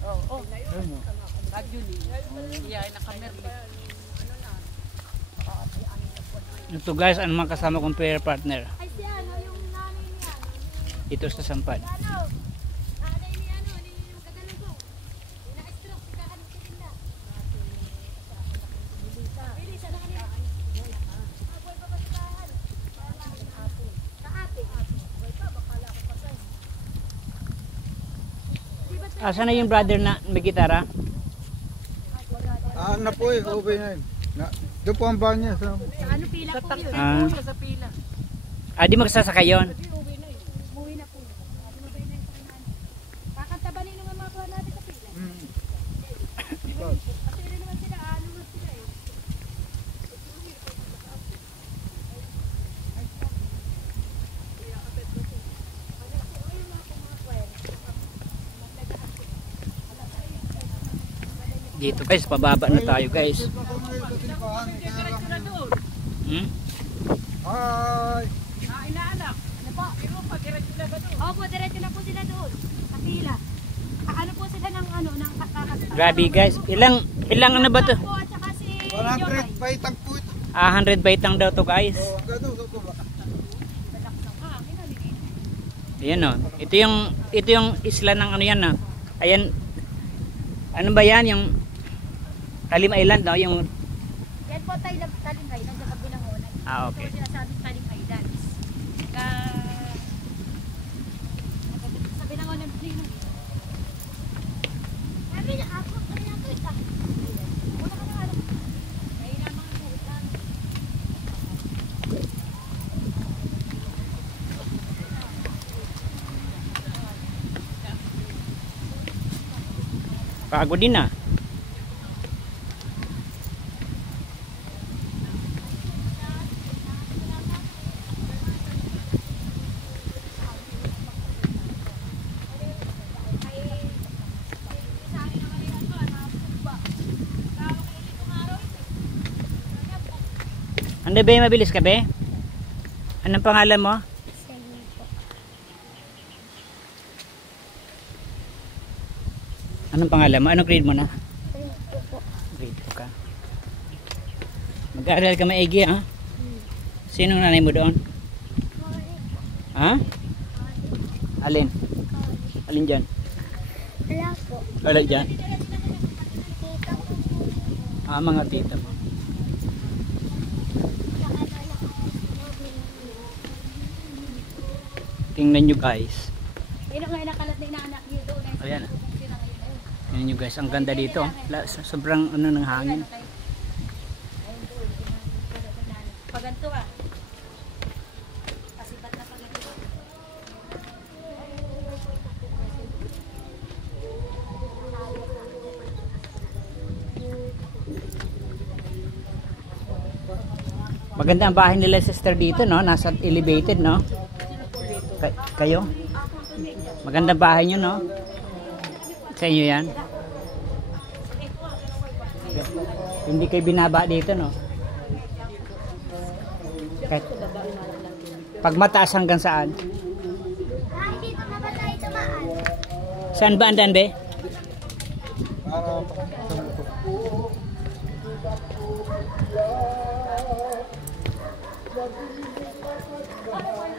Oo. Radyo ni. Iya, nakamerli. Ito guys, ang mga kasama kong prayer partner. Ay si ano, yung nanay niya. Ito sa Sampad. Ano? Nanay ni ano, ni magkagaling ko. Na-stroke, si kakanin ka din na. Bilis, ano kanina? Boy pa ba sa bahan? Sa ate. Boy pa, bakala ko pa sa'yo. Asa na yung brother na may gitara? Na po eh, okay na yun. Doon po ang bahan niya. Ano pila Sa po taxi yun? po, sa pila. Di magsasakay yun. Umuwi na po. Sumabay na yung sa kinanin. Kakantabanin naman mga kuha natin sa pila. Kasi rin naman sila, ano na sila eh. Dito guys, pababa na tayo guys. Hmm? Hi! Inaanak. Ano po? Pero pag diretso na ba doon? Opo, diretso na po sila doon. Sa pila. Ano po sila ng ano, ng kakakasta. Grabe guys. Ilang ano ba to? Po at saka si 100 paitang po ito. 100 baitang daw to guys. Gano'n sa baba. Ayan o. Ito yung isla ng ano yan, ayan. Ano ba yan? Yung Talim Island, no? Yung yan po tayo Talim Island sa kabilang unay. okay. Ito sinasabi Talim Islands. Sa bilang unay plino. Sabi na ako, kaya na ito. Wala ka na ano. May namang buutan. Pagod din ah. Ano ba yung mabilis ka be? Anong pangalan mo? Anong pangalan mo? Anong grade mo na? Grade 2 ka. Mag-aaral ka maigi ha? Sinong nanay mo doon? Ha? Alin? Alin dyan? Wala po. Wala dyan? Mga tita mo. Tingnan nyo guys. Yun ang nakalat na inaanak niyo doon. Ayan. Tingnan nyo guys, ang ganda dito. Sobrang ano ng hangin. Paganto ka. Kasibat na paganto. Maganda ang bahay nila sister dito, no? Nasa elevated, no? Kayo? Maganda bahay nyo, no? Sa inyo yan? Hindi kayo binaba dito, no? Kahit, pag mataas hanggang saan? Dito na ba tayo tumaan? Saan ba andan, be? Ano